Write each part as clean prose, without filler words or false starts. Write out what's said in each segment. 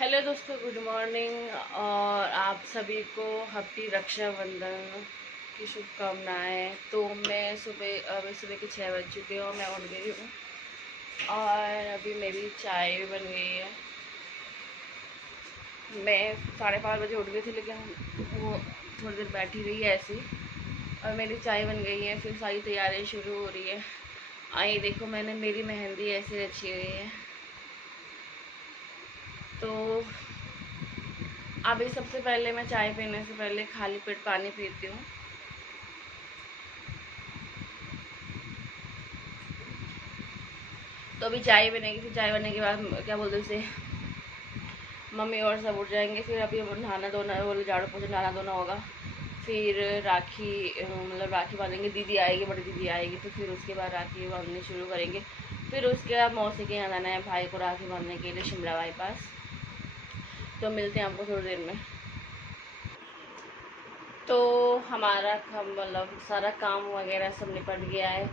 Hello दोस्तों, good morning. और आप सभी को हैप्पी रक्षाबंधन की शुभकामनाएं। तो मैं अभी सुबह के 6 बज चुके हैं और मैं उठ गई हूँ और अभी मेरी चाय भी बन गई है। मैं 5:30 बजे उठ गई थी, लेकिन वो थोड़ी देर बैठी रही है ऐसे ही। और मेरी चाय बन गई है, फिर सारी तैयारियाँ शुरू हो रही है। आइए देखो, मैंने मेरी मेहंदी ऐसे रची हुई है। तो अभी सबसे पहले मैं चाय पीने से पहले खाली पेट पानी पीती हूँ। तो अभी चाय बनेगी, फिर चाय बनने के बाद क्या बोलते हैं उसे, मम्मी और सब उठ जाएंगे। फिर अभी नहाना धोना, वो झाड़ू पोछा नहाना धोना होगा। फिर राखी राखी बांधेंगे। दीदी आएगी, बड़ी दीदी आएगी, तो फिर उसके बाद राखी बांधनी शुरू करेंगे। फिर उसके बाद मौसी के यहाँ जाना है भाई को राखी बांधने के लिए, शिमला बाईपास। तो मिलते हैं आपको थोड़ी देर में। तो हमारा सारा काम वगैरह सब निपट गया है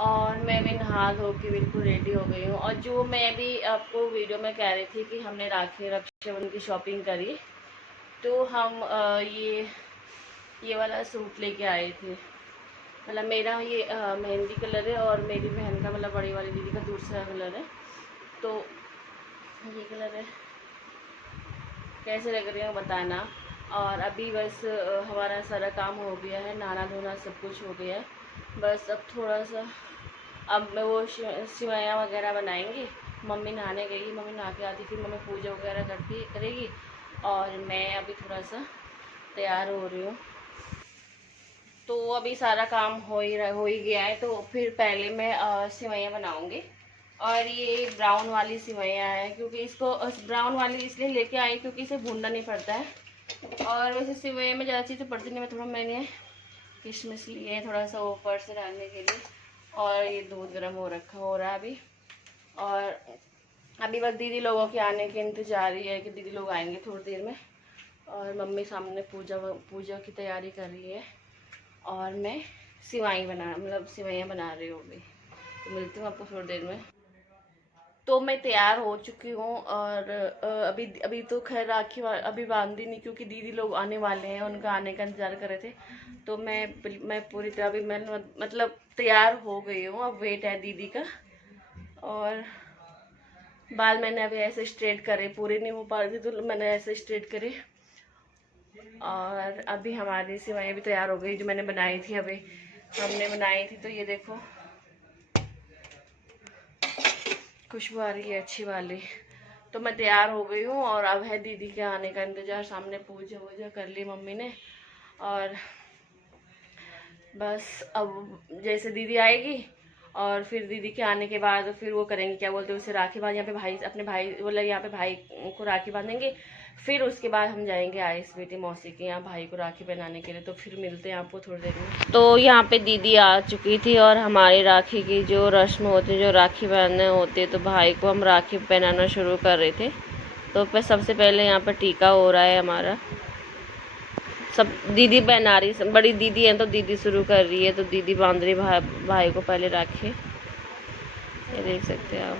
और मैं भी नहा धो के बिल्कुल रेडी हो गई हूँ। और जो मैं भी आपको वीडियो में कह रही थी कि हमने राखी रक्षाबंधन की शॉपिंग करी, तो हम ये वाला सूट लेके आए थे। मेरा ये मेहंदी कलर है और मेरी बहन का बड़ी वाली दीदी का दूसरा कलर है। तो ये कलर है, कैसे लग रहे हो बताना। और अभी बस हमारा सारा काम हो गया है, नहाना धोना सब कुछ हो गया है। बस अब थोड़ा सा, अब मैं वो सिवैयाँ वगैरह बनाएंगी। मम्मी नहाने गई, मम्मी नहा के आती, फिर मम्मी पूजा वगैरह करेगी और मैं अभी थोड़ा सा तैयार हो रही हूँ। तो अभी सारा काम हो ही गया है। तो फिर पहले मैं सिवैयाँ बनाऊँगी। और ये ब्राउन वाली सिवैयाँ है, क्योंकि इसको ब्राउन वाली इसलिए लेके आई क्योंकि इसे भूनना नहीं पड़ता है। और वैसे सिवैया में ज़्यादा चीज़ें पड़ती नहीं। मैं थोड़ा मैंने किशमिश लिए थोड़ा सा ऊपर से डालने के लिए। और ये दूध गर्म हो रहा है अभी। और अभी बस दीदी लोगों के आने के इंतजार ही है कि दीदी लोग आएंगे थोड़ी देर में। और मम्मी सामने पूजा की तैयारी कर रही है और मैं सिवैयाँ बना रही हूँ अभी। तो मिलती हूँ आपको थोड़ी देर में। तो मैं तैयार हो चुकी हूँ और अभी अभी तो खैर अभी बांधी नहीं, क्योंकि दीदी लोग आने वाले हैं, उनका आने का इंतज़ार कर रहे थे। तो मैं पूरी तरह अभी तैयार हो गई हूँ। अब वेट है दीदी का। और बाल मैंने अभी ऐसे स्ट्रेट करे, पूरे नहीं हो पा रहे थे तो मैंने ऐसे स्ट्रेट करे। और अभी हमारी सिवाइयाँ भी तैयार हो गई जो मैंने बनाई थी। अभी हमने बनाई थी, तो ये देखो खुशबू आ रही है अच्छी वाली। तो मैं तैयार हो गई हूँ और अब है दीदी के आने का इंतज़ार। सामने पूजा वूजा कर ली मम्मी ने। और बस अब जैसे दीदी आएगी और फिर दीदी के आने के बाद फिर वो करेंगे, क्या बोलते हैं उसे, राखी बांध, यहाँ पे भाई अपने भाई यहाँ पे भाई को राखी बांधेंगे। फिर उसके बाद हम जाएंगे आइस बेटी मौसी के यहाँ भाई को राखी पहनाने के लिए। तो फिर मिलते हैं आपको थोड़ी देर में। तो यहाँ पे दीदी आ चुकी थी और हमारी राखी की जो रस्म होती है, जो राखी बांधने होते, तो भाई को हम राखी पहनाना शुरू कर रहे थे। तो सबसे पहले यहाँ पर टीका हो रहा है हमारा। सब दीदी बना रही, बड़ी दीदी है तो दीदी शुरू कर रही है। तो दीदी बांध रही भाई को पहले राखी। ये देख सकते हैं आप।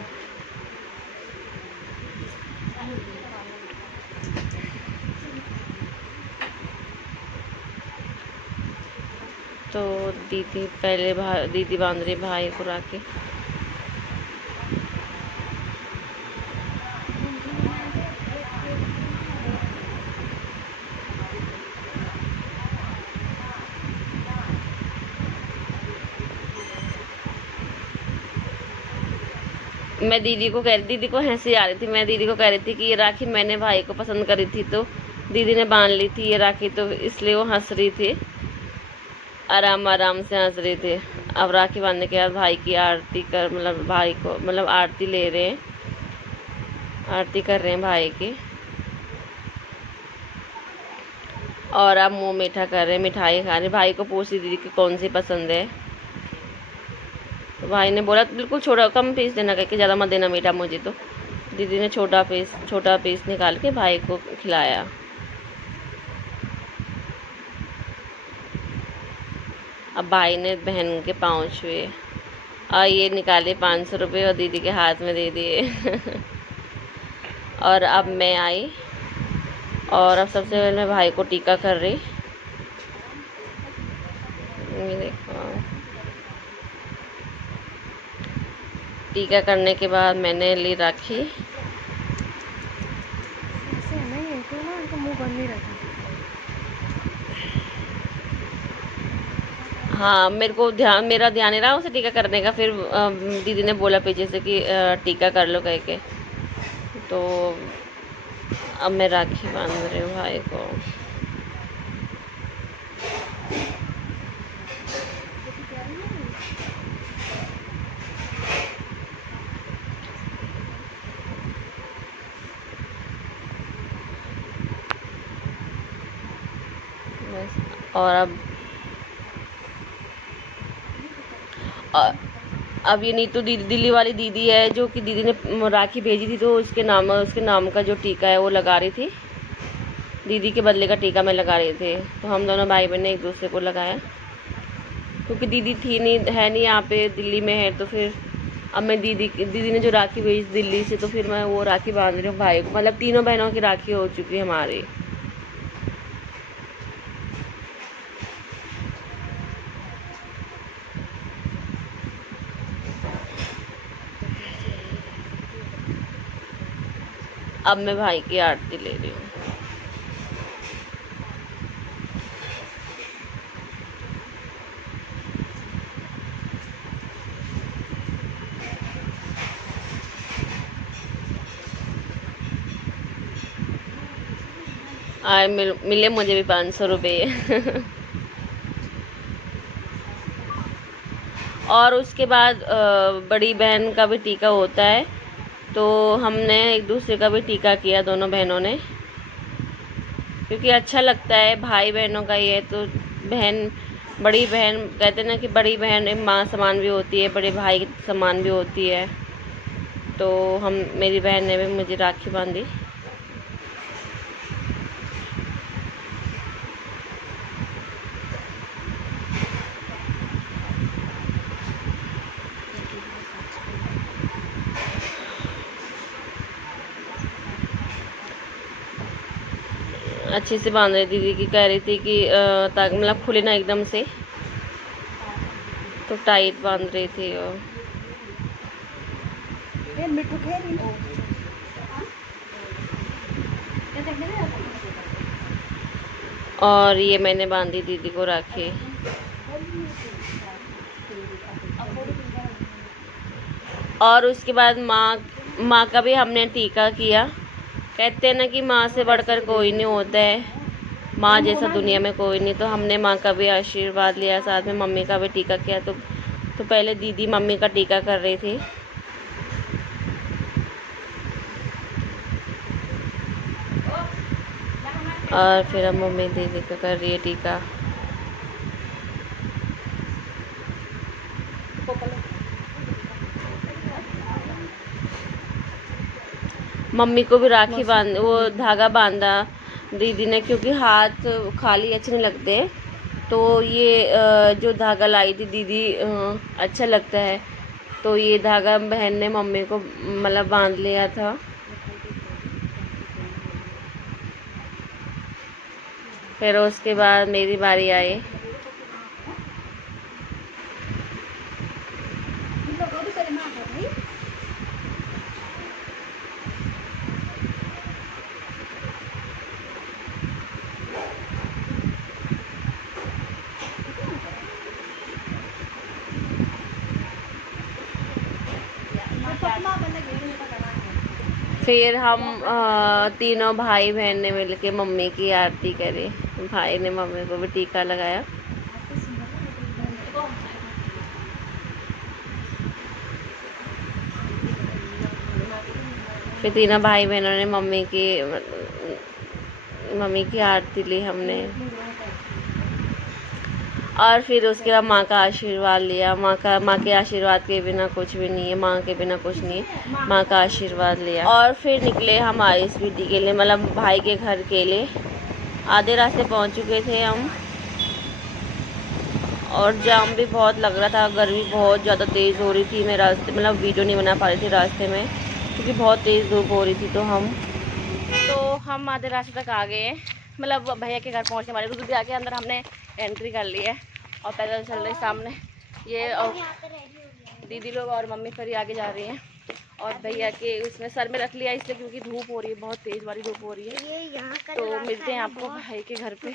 तो दीदी बांध रही भाई को राखी। मैं दीदी को हंसी आ रही थी। मैं दीदी को कह रही थी कि ये राखी मैंने भाई को पसंद करी थी, तो दीदी ने बांध ली थी ये राखी, तो इसलिए वो हंस रही थी, आराम आराम से हंस रहे थे। अब राखी बांधने के बाद भाई की आरती कर भाई को आरती ले रहे हैं, आरती कर रहे हैं भाई की। और अब मुंह मीठा कर रहे हैं, मिठाई खा रहे। भाई को पूछ रही दीदी की कौन सी पसंद है। तो भाई ने बोला बिल्कुल छोटा कम पीस देना, करके ज़्यादा मत देना मीठा मुझे। तो दीदी ने छोटा पीस निकाल के भाई को खिलाया। अब भाई ने बहन के पाँव छुए और ये निकाले 500 रुपये और दीदी के हाथ में दे दिए। और अब मैं आई और अब सबसे पहले मैं भाई को टीका कर रही। ये देखो, टीका करने के बाद मैंने ली राखी। ऐसे है ना, ये तो ना इनका मुंह बंद नहीं रहता। हाँ, मेरा ध्यान नहीं रहा उसे टीका करने का। फिर दीदी ने बोला पीछे से कि टीका कर लो कह के, तो अब मैं राखी बांध रही हूँ भाई को। बस, और अब ये नीतू दीदी, दिल्ली वाली दीदी है, जो कि दीदी ने राखी भेजी थी, तो उसके नाम का जो टीका है वो लगा रही थी। दीदी के बदले का टीका मैं लगा रही थी, तो हम दोनों भाई बहन ने एक दूसरे को लगाया। क्योंकि दीदी है नहीं यहाँ पे, दिल्ली में है, तो फिर अब मैं दीदी ने जो राखी भेजी दिल्ली से, तो फिर मैं वो राखी बांध रही हूँ भाई को। मतलब तीनों बहनों की राखी हो चुकी है हमारी। अब मैं भाई की आरती ले रही हूँ। मिले मुझे भी 500 रुपये। और उसके बाद बड़ी बहन का भी टीका होता है, तो हमने एक दूसरे का भी टीका किया दोनों बहनों ने, क्योंकि अच्छा लगता है भाई बहनों का ये। तो बड़ी बहन कहते हैं ना कि बड़ी बहन माँ समान भी होती है, बड़े भाई समान भी होती है। तो मेरी बहन ने भी मुझे राखी बांधी। अच्छे से बांध रही दीदी की, कह रही थी कि ताकि मतलब खुले ना एकदम से, तो टाइट बांध रही थी वो। और ये मैंने बांधी दीदी को राखी। और उसके बाद माँ का भी हमने टीका किया। कहते हैं ना कि माँ से बढ़कर कोई नहीं होता है, माँ जैसा दुनिया में कोई नहीं। तो हमने माँ का भी आशीर्वाद लिया, साथ में मम्मी का भी टीका किया। तो पहले दीदी मम्मी का टीका कर रही थी, और फिर अब मम्मी दीदी का कर रही है टीका। मम्मी को भी राखी वो धागा बांधा दीदी ने, क्योंकि हाथ खाली अच्छे नहीं लगते, तो ये जो धागा लाई थी दीदी अच्छा लगता है, तो ये धागा बहन ने मम्मी को मतलब बांध लिया था। फिर उसके बाद मेरी बारी आई। फिर हम तीनों भाई बहन ने मिलके मम्मी की आरती करी। भाई ने मम्मी को भी टीका लगाया। फिर तीनों भाई बहनों ने मम्मी की आरती ली हमने। और फिर उसके बाद माँ का आशीर्वाद लिया। माँ के आशीर्वाद के बिना कुछ भी नहीं है, माँ के बिना कुछ नहीं है, माँ का आशीर्वाद लिया। और फिर निकले हम RSVT के लिए, मतलब भाई के घर के लिए। आधे रास्ते पहुँच चुके थे हम, और जाम भी बहुत लग रहा था, गर्मी बहुत ज़्यादा तेज़ हो रही थी। मैं रास्ते मतलब वीडियो नहीं बना पा रही थी रास्ते में, क्योंकि बहुत तेज़ धूप हो रही थी। तो हम हम आधे रास्ते तक आ गए हैं, मतलब भैया के घर पहुंचने वाले। दूध भी आके अंदर हमने एंट्री कर ली है और पैदल चल रहे सामने ये, और दीदी लोग और मम्मी फिर आगे जा रही हैं। और भैया के उसमें सर में रख लिया इसलिए क्योंकि धूप हो रही है, बहुत तेज़ वाली धूप हो रही है। तो मिलते हैं आपको भाई के घर पे।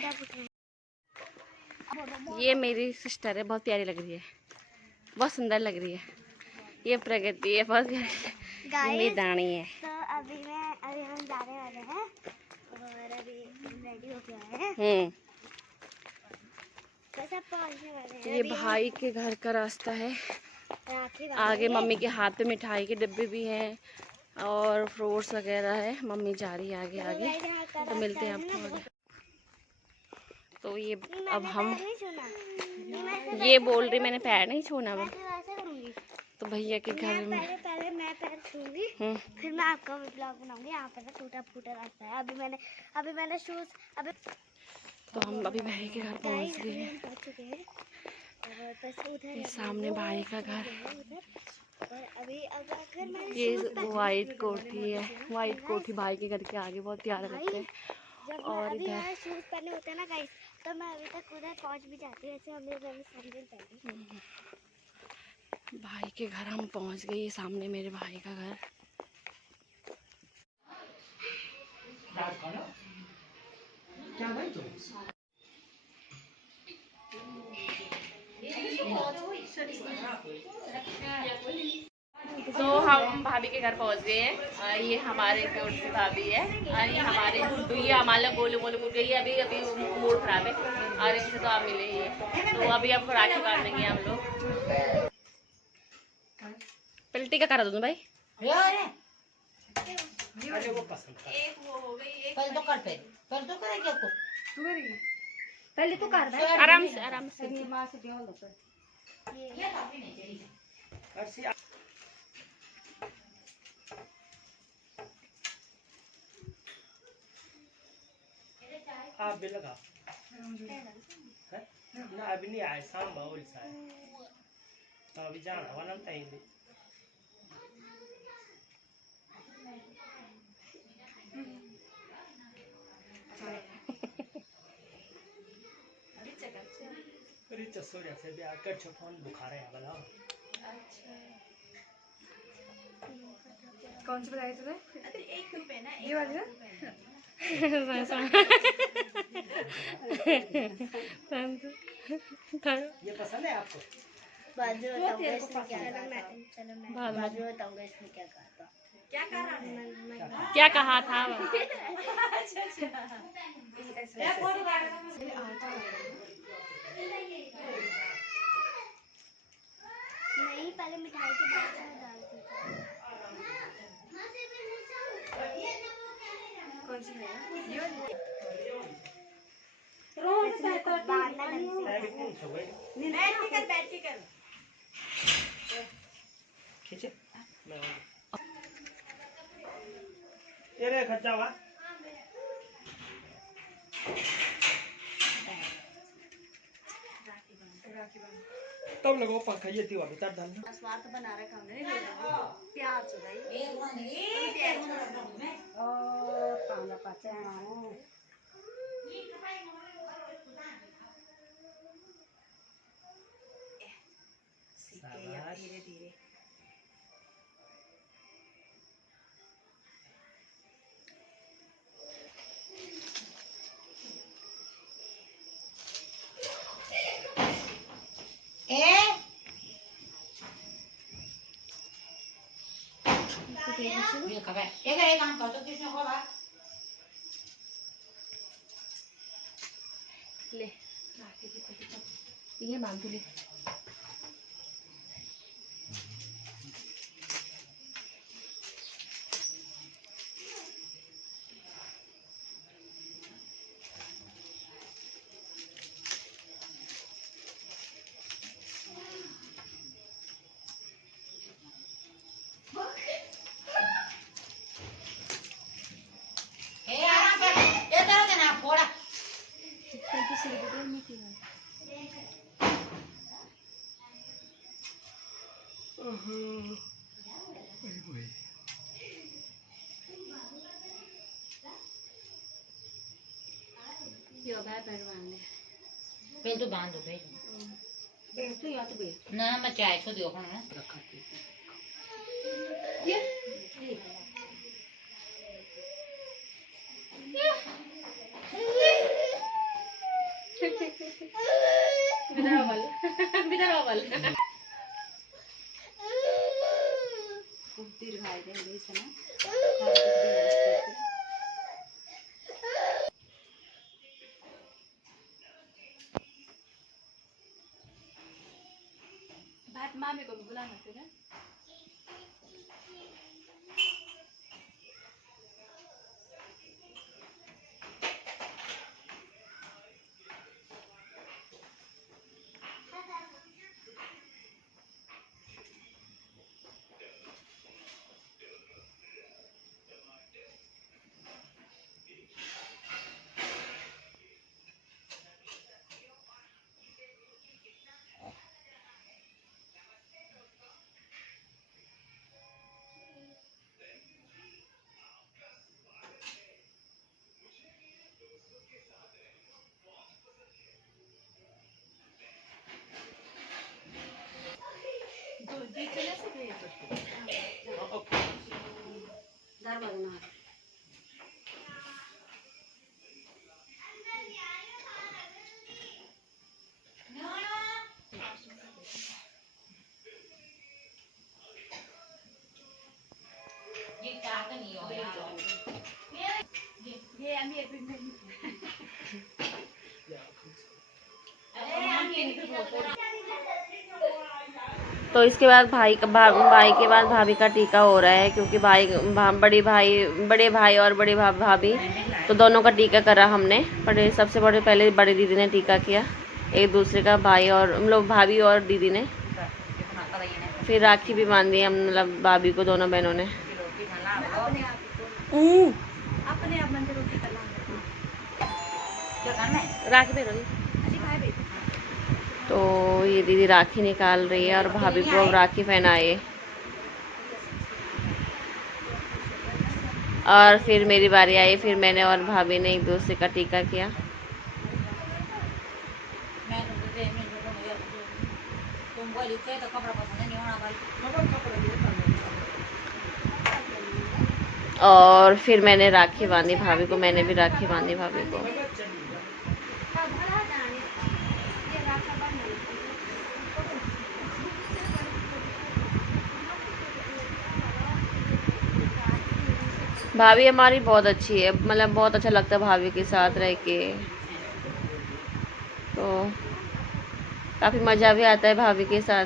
ये मेरी सिस्टर है, बहुत प्यारी लग रही है, बहुत सुंदर लग रही है। ये प्रगति है, बहुत प्यारी दानी है। तो अभी हम जाने वाले हैं और अभी रेडी हो गया है। तो सब पहुंचने वाले हैं। ये भाई के घर का रास्ता है। आगे मम्मी के हाथ पे मिठाई के डिब्बे भी हैं और फ्रूट्स वगैरह है। मम्मी जा रही है आगे आगे, तो मिलते हैं आपको आगे। तो ये अब हम ये बोल रही मैंने पैर नहीं छूना मैं, तो भैया के घर में पहले मैं पैर छूंगी, फिर मैं आपका व्लॉग बनाऊंगी। यहाँ पर टूटा फूटा रास्ता है। अभी मैंने शूज अभी। तो हम अभी भाई के घर पहुँच गए हैं। ये सामने भाई का घर। ये वाइट कोठी है, वाइट कोठी भाई के घर के आगे, बहुत प्यारा लगता है। और इधर शूज पहने होते हैं ना गाइस, तो मैं अभी तक उधर पहुंच भी जाती हूँ। ऐसे हम लोग सैंडल पहने। भाई के घर हम पहुंच गए। ये सामने मेरे भाई का घर। क्या भाई तो हम भाभी के घर पहुंच गए हैं। ये हमारे क्यूट सी भाभी है और ये हमारे गुड्डू, ये हमारे गोलू गोलू गुड्डू। ये अभी मूड खराब है और इनसे तो आप मिले ही है। तो अभी आपको राखी बांध देंगे हम लोग। पलटी का करा दो भाई। अरे वो पसंद कर। एक वो हो गई, एक पहले तो कर पे कर दो, करे क्या को तू करेगी पहले तो कर दे आराम से आराम से। मां से दियो लो ये काफी नहीं चली अर्सी। आप भी लगा है ना, अभी नहीं आए, शाम बहुत सा है तो अभी जाना वाला टाइम। सोरिया से भी आकर फोन बुखार है वाला। अच्छा कौन सी बताई तुमने? ₹1 ना, ये वाली ना। ये पसंद है आपको? बाजू बताऊंगा इसमें क्या कहा। बाजू बताऊंगा इसमें क्या कहा था। क्या कहा? क्या कहा था? नहीं, पहले मिठाई के बाद में डालती थी। कौन सी है? ये वाली। बैठ के कर। खींचे ये रे खर्चा हुआ तब लगो पंखा ये थी अभी तक डाल स्वाद बना रखा हमने, प्याज चुराई और कांदा पाचे धीरे धीरे। ले ये बांध ले। पहले तो बांध दो भाई तो या तो बेच ना मैं चाय तो दियो ना रखा ये विदरावल खूब दीर्घायु देंगे इसे ना बात मामी को भी बुलाना फिर ये चाह तो नहीं हो यार ये अमीर भी तो इसके बाद भाई के बाद भाभी का टीका हो रहा है, क्योंकि बड़े भाई और बड़े भाभी तो दोनों का टीका करा हमने। सबसे पहले बड़ी दीदी ने टीका किया एक दूसरे का, भाई और हम लोग भाभी और दीदी ने। फिर राखी भी बांधी हम, मतलब भाभी को दोनों बहनों ने। अपने आप मंदिर रोटी करना राखी पहनोगी तो ये दीदी राखी निकाल रही है और भाभी को अब राखी पहनाए। और फिर मेरी बारी आई, फिर मैंने और भाभी ने एक दूसरे का टीका किया। और फिर मैंने राखी बांधी भाभी को, मैंने भी राखी बांधी भाभी को। भाभी हमारी बहुत अच्छी है, मतलब बहुत अच्छा लगता है भाभी के साथ रह के, तो काफ़ी मज़ा भी आता है भाभी के साथ।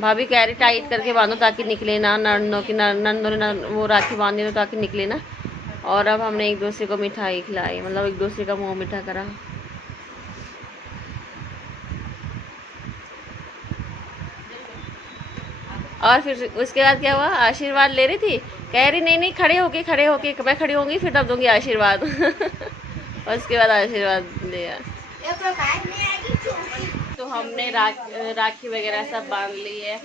भाभी कह रही टाइट करके बांधो ताकि निकले ना, नंदों ने वो राखी बांधी तो ताकि निकले ना। और अब हमने एक दूसरे को मिठाई खिलाई, मतलब एक दूसरे का मुंह मीठा करा। और फिर उसके बाद क्या हुआ, आशीर्वाद ले रही थी, कह रही नहीं खड़े होके मैं खड़ी होंगी फिर तब दूंगी आशीर्वाद। और उसके बाद आशीर्वाद लिया। तो हमने राखी वगैरह सब बांध ली है।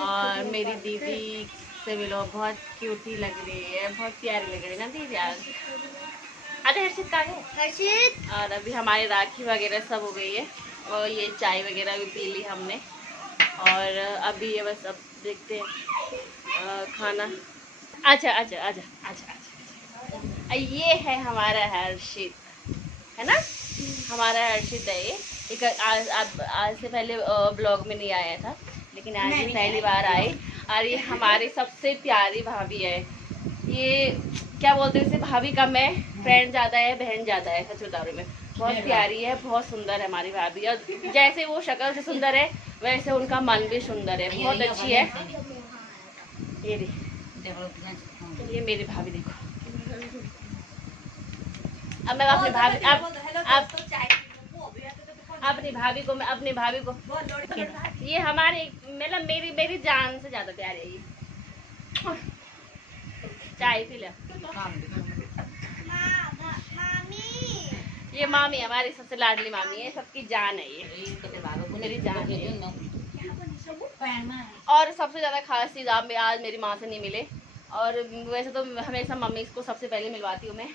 और मेरी दीदी से मिलो, बहुत क्यूटी लग रही है, बहुत प्यारी लग रही है ना दीदी आज। अरे हर्षित कहाँ है? हर्षित। और अभी हमारी राखी वगैरह सब हो गई है और ये चाय वगैरह भी पी ली हमने। और अभी ये बस अब देखते हैं खाना। अच्छा अच्छा अच्छा अच्छा अच्छा, ये है हमारा हर्षित, है ना? हमारा हर्षित है ये। आज से पहले ब्लॉग में नहीं आया था, लेकिन आज ही पहली बार आई। और ये हमारी सबसे प्यारी भाभी है। ये क्या बोलते हैं इसे, भाभी कम है, फ्रेंड ज़्यादा है, बहन ज़्यादा है सचुदारू में। बहुत प्यारी है, बहुत सुंदर है हमारी भाभी। और जैसे वो शक्ल से सुंदर है वैसे उनका मन भी सुंदर है, बहुत अच्छी है। ये मेरी भाभी देखो। अब मैं अपनी भाभी को ये हमारे मतलब मेरी जान से ज्यादा प्यारी है ये। चाय पी ले। ये मामी हमारी सबसे लाडली मामी है, सबकी जान है ये, मेरी जान है। और सबसे ज्यादा खास चीज आप आज मेरी माँ से नहीं मिले, और वैसे तो हमेशा मम्मी को सबसे पहले मिलवाती हूँ मैं,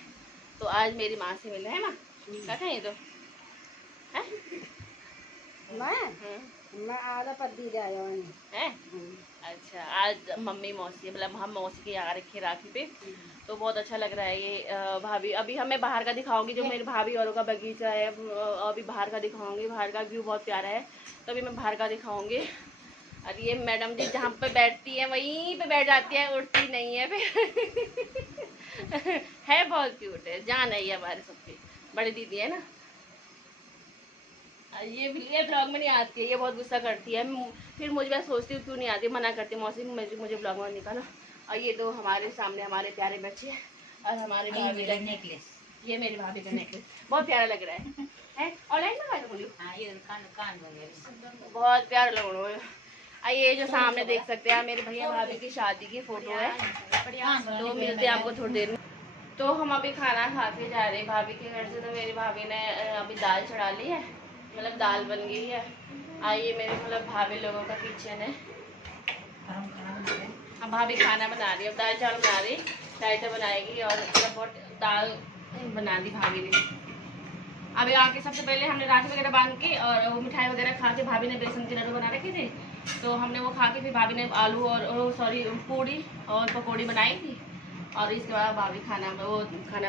तो आज मेरी माँ से मिले है माँ। क्या कहें तो है मैं आधा पत्ती जाया है। अच्छा, आज मम्मी मौसी मतलब हम मौसी के यहाँ रखे राखी पे, तो बहुत अच्छा लग रहा है ये। भाभी अभी हमें बाहर का दिखाऊंगी, जो मेरी भाभी औरों का बगीचा है अभी बाहर का दिखाऊंगी। बाहर का व्यू बहुत प्यारा है, तो अभी मैं बाहर का दिखाऊंगी। और ये मैडम जी जहाँ पे बैठती है वहीं पे बैठ जाती है, उठती नहीं है फिर है बहुत क्यूट है, जान है ये हमारे सबकी बड़ी दीदी है ना। ये ब्लॉग में नहीं आती है, ये बहुत गुस्सा करती है, फिर मुझे मैं सोचती हूँ क्यों नहीं आती, मना करती हूँ मौसी मुझे ब्लॉग में निकालो। और ये तो हमारे सामने हमारे प्यारे बच्चे और हमारे भाभी का नेकलेस, ये मेरी भाभी का नेकलेस बहुत प्यारा लग रहा है ऑनलाइन में बोली ये कान वगैरह बहुत प्यारा लग रहा है। ये जो सामने देख सकते हैं मेरे भैया भाभी की शादी की फोटो है, तो मिलते हैं आपको थोड़ी देर में। तो हम अभी खाना खा के जा रहे हैं भाभी के घर से, तो मेरी भाभी ने अभी दाल चढ़ा ली है, मतलब दाल बन गई है। आइए मेरे मतलब भाभी लोगों का किचन है, अब भाभी खाना बना रही है, अब दाल चावल बना रही, रायता बनाएगी और मतलब बहुत दाल बना दी भाभी ने। अभी आके सबसे पहले हमने राखी वगैरह बांध के और वो मिठाई वगैरह खा के, भाभी ने बेसन के लड्डू बना रखे थे, तो हमने वो खा के फिर भाभी ने आलू और सॉरी पूड़ी और पकौड़ी बनाई थी, और इसके बाद भाभी खाना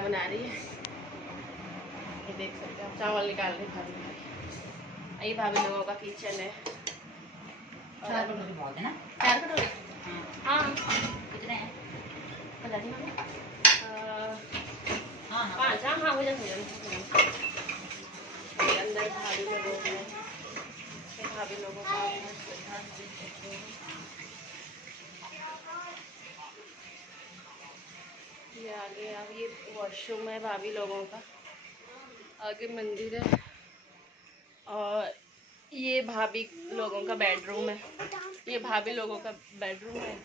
बना रही है। ये देख सकते हैं चावल निकाल रही भाभी। ये भाभी लोगों का किचन है। चार कटोरी बहुत है ना? 4 कटोरी हाँ कितने हैं? पता नहीं हाँ 5 हाँ हो जाते अंदर भाभी लोगों का ये आगे अब ये वॉशरूम है भाभी लोगों का, आगे मंदिर है, और ये भाभी लोगों का बेडरूम है, ये भाभी लोगों का बेडरूम है।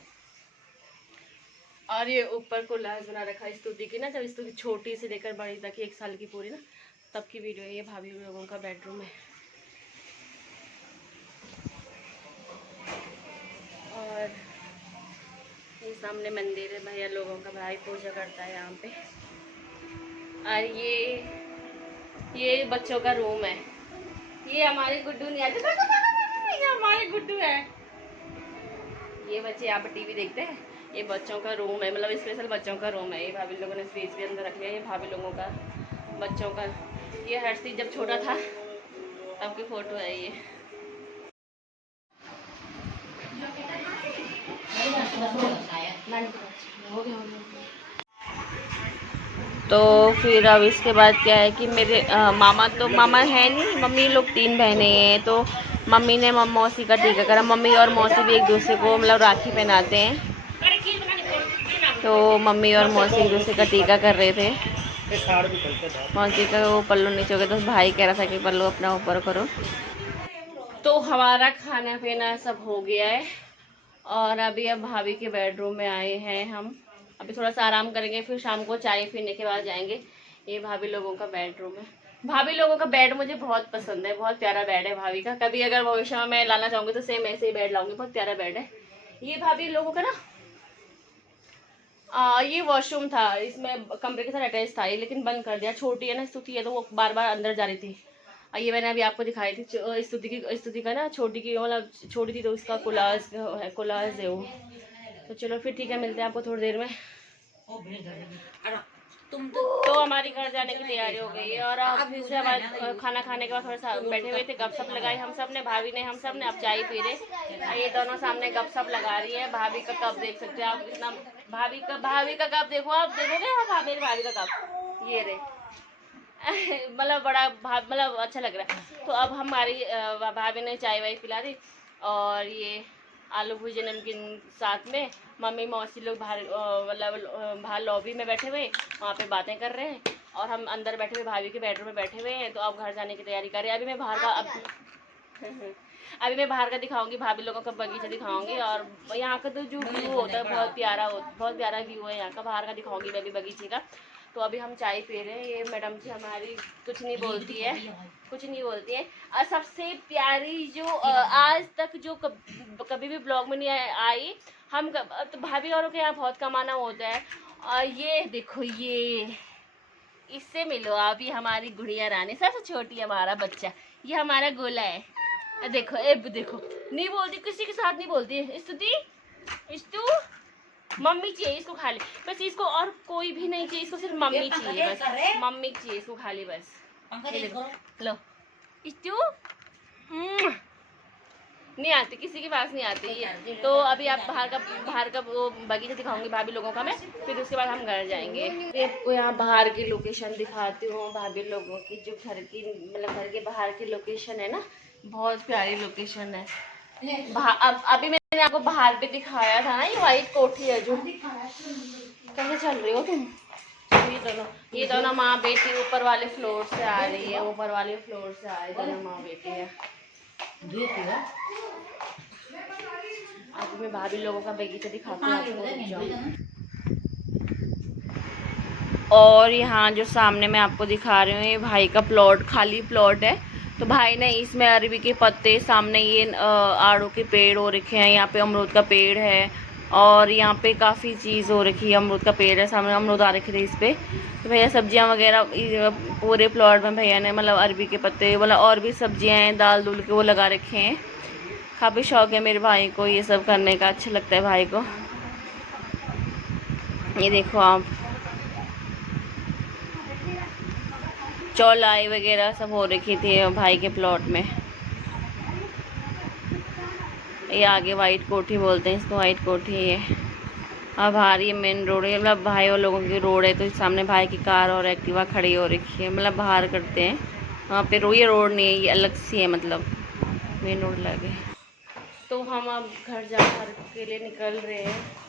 और ये ऊपर कोलाज बना रखा है स्तुति की ना, जब स्तुति छोटी से लेकर बड़ी तक 1 साल की पूरी ना, तब की वीडियो है। ये भाभी लोगों का बेडरूम है, और ये सामने मंदिर है, भैया लोगों का भाई पूजा करता है यहाँ पे। और ये बच्चों का रूम है, ये हमारी गुड्डू नहीं आती, ये हमारी गुड्डू है। ये बच्चे यहाँ पर टीवी देखते हैं, ये बच्चों का रूम है, मतलब स्पेशल बच्चों का रूम है। ये भाभी लोगों ने फ्रीज के अंदर रख लिया, ये भाभी लोगों का बच्चों का। ये हर्षित जब छोटा था तब की फोटो है ये। तो फिर अब इसके बाद क्या है कि मेरे मामा है नहीं, मम्मी लोग 3 बहनें हैं, तो मम्मी ने मौसी का टीका करा। मम्मी और मौसी भी एक दूसरे को मतलब राखी पहनाते हैं, तो मम्मी और मौसी एक दूसरे का टीका कर रहे थे। मौसी का वो पल्लू नीचे हो गया, तो भाई कह रहा था कि पल्लू अपना ऊपर करो। तो हमारा खाना पीना सब हो गया है, और अभी अब भाभी के बेडरूम में आए हैं हम। अभी थोड़ा सा आराम करेंगे, फिर शाम को चाय पीने के बाद जाएंगे। ये भाभी लोगों का बेडरूम है। भाभी लोगों का बेड मुझे बहुत पसंद है, बहुत प्यारा बेड है भाभी का। कभी अगर भविष्य में मैं लाना चाहूँगी तो सेम ऐसे ही बेड लाऊंगी, बहुत प्यारा बेड है ये भाभी लोगों का ना। ये वॉशरूम था, इसमें कमरे के साथ अटैच था ये, लेकिन बंद कर दिया। छोटी है ना स्तुति है, तो वो बार बार अंदर जा रही थी। ये मैंने अभी आपको दिखाई थी स्तुति का ना, छोटी की मतलब छोटी थी, तो उसका कोलाज है वो। तो चलो फिर ठीक है, मिलते हैं आपको थोड़ी देर में। तो हमारी घर जाने की तैयारी हो गई है, और अब फिर से हमारे खाना खाने के बाद थोड़ा सा बैठे हुए थे, गपशप लगाई हम सब ने, भाभी ने हम सब ने। अब चाय पी रहे, ये दोनों सामने गपशप लगा रही है। भाभी का कप देख सकते हैं आप, इतना भाभी का कप देखो, आप देखोगे भाभी का कप ये रहे मतलब बड़ा मतलब अच्छा लग रहा है। तो अब हमारी भाभी ने चाय वाय पिला दी, और ये आलू भुजिया नमकीन साथ में। मम्मी मौसी लोग बाहर मतलब बाहर लॉबी में बैठे हुए, वहाँ पे बातें कर रहे हैं, और हम अंदर बैठे हुए भाभी के बेडरूम में बैठे हुए हैं। तो अब घर जाने की तैयारी कर रहे हैं। अभी मैं बाहर का दिखाऊंगी, भाभी लोगों का बगीचा दिखाऊंगी, और यहाँ का तो जो व्यू होता है बहुत प्यारा व्यू है यहाँ का। बाहर का दिखाऊंगी मैं भी बगीचे का। तो अभी हम चाय पी रहे हैं। ये मैडम जी हमारी कुछ नहीं बोलती है, कुछ नहीं बोलती है। और सबसे प्यारी जो आज तक जो कभी भी ब्लॉग में नहीं आई, हम तो भाभी औरों के यहाँ बहुत कमाना होता है। और ये देखो, ये इससे मिलो आप, ये हमारी गुड़िया रानी, सबसे छोटी हमारा बच्चा, ये हमारा गोला है। देखो देखो, नहीं बोलती, किसी के साथ नहीं बोलती है। स्तु मम्मी चाहिए इसको खाली, बस इसको और कोई भी नहीं चाहिए, इसको सिर्फ मम्मी चाहिए, बस मम्मी चाहिए इसको खाली, बस। लो स्तु नहीं आती, किसी के पास नहीं आती है। तो अभी आप बाहर का वो बगीचा दिखाऊंगी भाभी लोगों का मैं, फिर उसके बाद हम घर जाएंगे। आपको यहाँ बाहर की लोकेशन दिखाती हूँ भाभी लोगों की, जो घर की मतलब घर के बाहर की लोकेशन है ना, बहुत प्यारी लोकेशन है। अब अभी मैंने आपको बाहर भी दिखाया था ना, ये वाइट कोठी है जो। कैसे चल रही हो तुम? ये दोनों माँ बेटी ऊपर वाले फ्लोर से आ रही है, ऊपर वाले फ्लोर से आ रही है, दोनों माँ बेटी है। आज मैं भाभी लोगों का बगीचा दिखाती हूँ। और यहाँ जो सामने मैं आपको दिखा रही हूँ, ये भाई का प्लॉट, खाली प्लॉट है। तो भाई ने इसमें अरबी के पत्ते, सामने ये आड़ू के पेड़ हो रखे हैं, यहाँ पे अमरूद का पेड़ है, और यहाँ पे काफ़ी चीज़ हो रखी है। अमरूद का पेड़ है, सामने अमरूद आ रखे थे इस पर। तो भैया सब्जियाँ वगैरह पूरे प्लॉट में भैया ने मतलब अरबी के पत्ते मतलब और भी सब्जियाँ हैं, दाल दूल के वो लगा रखे हैं। काफ़ी शौक है मेरे भाई को ये सब करने का, अच्छा लगता है भाई को। ये देखो आप, चौलाई वगैरह सब हो रखी थी भाई के प्लॉट में। ये आगे वाइट कोठी बोलते हैं इसको, वाइट कोठी है। अब बाहर ये मेन रोड है, मतलब भाई और लोगों की रोड है। तो सामने भाई की कार और एक्टिवा खड़ी हो रखी है, मतलब बाहर करते हैं वहाँ पे। ये रोड नहीं है, ये अलग सी है, मतलब मेन रोड लगे। तो हम अब घर जाकर के लिए निकल रहे हैं।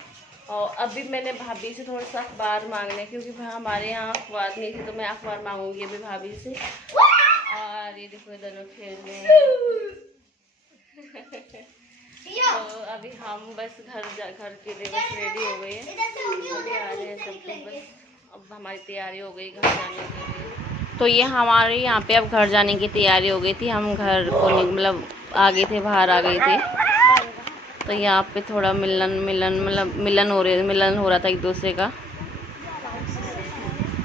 और अभी मैंने भाभी से थोड़ा सा अखबार मांगने, क्योंकि हमारे यहाँ अखबार नहीं थी, तो मैं अखबार मांगूंगी अभी भाभी से। और ये देखो दोनों खेल रहे हैं। तो अभी हम बस घर के लिए बस रेडी हो गए हैं, अभी आ रहे हैं सब लोग, बस अब हमारी तैयारी हो गई घर जाने के लिए। तो ये हमारे यहाँ पे अब घर जाने की तैयारी हो गई थी। हम घर को मतलब आ गए थे, बाहर आ गए थे। तो यहाँ पे थोड़ा मिलन हो रहा था एक दूसरे का।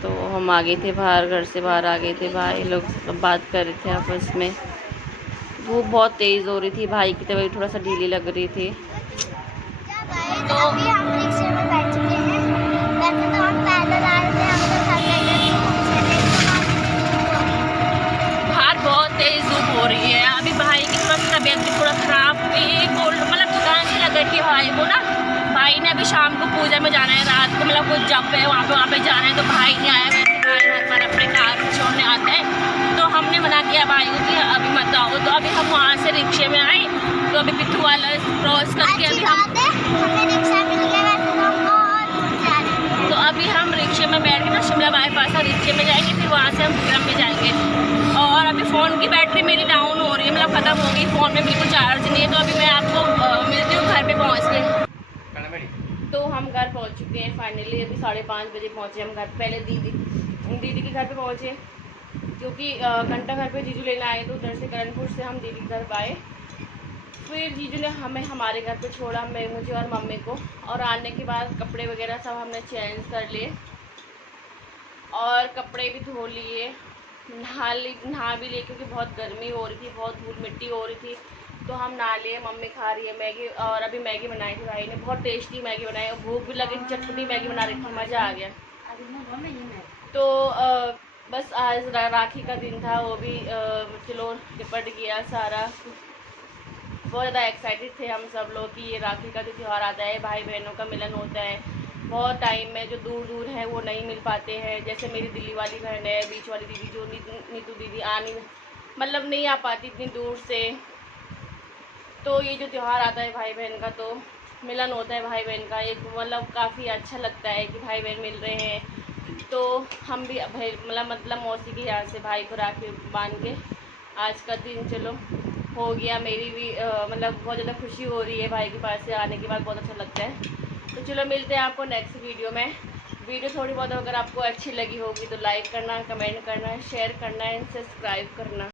तो हम आ गए थे बाहर, घर से बाहर आ गए थे। भाई लोग सब बात कर रहे थे आपस में। वो बहुत तेज़ हो रही थी, भाई की तबीयत थोड़ा सा ढीली लग रही थी। तो अभी हम रिक्शे में बैठ चुके हैं। वैसे तो हम पैदल आ रहे थे, बाहर बहुत तेज़ धूप हो रही है। अभी भाई की थोड़ा तबीयत भी थोड़ा खराब, मतलब थकान सी लग रही थी भाई को ना। भाई ने अभी शाम को पूजा में जाना है, रात को मतलब कुछ जब है वहाँ पे जाना है, तो भाई नहीं आया। वैसे भाई हर बार अपने कार छोड़ने आता है, तो हमने मना किया भाई को कि अभी मत आओ। तो अभी हम वहाँ से रिक्शे में आए, तो अभी पिट्ठू वाला क्रॉस करके अभी हमें रिक्शा मिल गया। वैसे तो हम बहुत दूर जा रहे हैं। तो अभी हम रिक्शे में बैठ के ना शिमला बाईपास रिक्शे में जाएंगे, फिर वहाँ से हम विक्रम में जाएंगे। और अभी फ़ोन की बैटरी मेरी डाउन हो रही है, मतलब ख़त्म हो गई, फ़ोन में बिल्कुल चार्ज नहीं है। तो अभी मैं आपको मिलती हूँ घर पे पहुँच के। तो हम घर पहुँच चुके हैं फाइनली। अभी 5:30 बजे पहुँचे हम घर। पहले दीदी के घर पे पहुँचे, क्योंकि घंटा घर पे जीजू लेने आए, तो उधर से करणपुर से हम दीदी के घर आए। फिर जीजू ने हमें हमारे घर पे छोड़ा, मुझे और मम्मी को। और आने के बाद कपड़े वगैरह सब हमने चेंज कर लिए, और कपड़े भी धो लिए, नहा भी लिए, क्योंकि बहुत गर्मी हो रही थी, बहुत धूल मिट्टी हो रही थी। तो हम नहा लिए। मम्मी खा रही है मैगी, और अभी मैगी बनाई थी भाई ने, बहुत टेस्टी मैगी बनाई, और भूख भी लगी, चटपटी मैगी बना रही थी, मज़ा आ गया। तो बस आज राखी का दिन था, वो भी चलो निपट गया सारा। बहुत ज़्यादा एक्साइटेड थे हम सब लोग कि ये राखी का जो त्यौहार आता है, भाई बहनों का मिलन होता है। बहुत टाइम में जो दूर है वो नहीं मिल पाते हैं, जैसे मेरी दिल्ली वाली बहन है, बीच वाली दीदी जो नीतू दीदी मतलब नहीं आ पाती इतनी दूर से। तो ये जो त्यौहार आता है भाई बहन का, तो मिलन होता है भाई बहन का, एक मतलब काफ़ी अच्छा लगता है कि भाई बहन मिल रहे हैं। तो हम भी भाई मतलब मौसी के यहाँ से भाई को राखी बांध के आज का दिन चलो हो गया। मेरी भी मतलब बहुत ज़्यादा खुशी हो रही है भाई के पास से आने के बाद, बहुत अच्छा लगता है। तो चलो मिलते हैं आपको नेक्स्ट वीडियो में। वीडियो थोड़ी बहुत अगर आपको अच्छी लगी होगी तो लाइक करना, कमेंट करना, शेयर करना एंड सब्सक्राइब करना।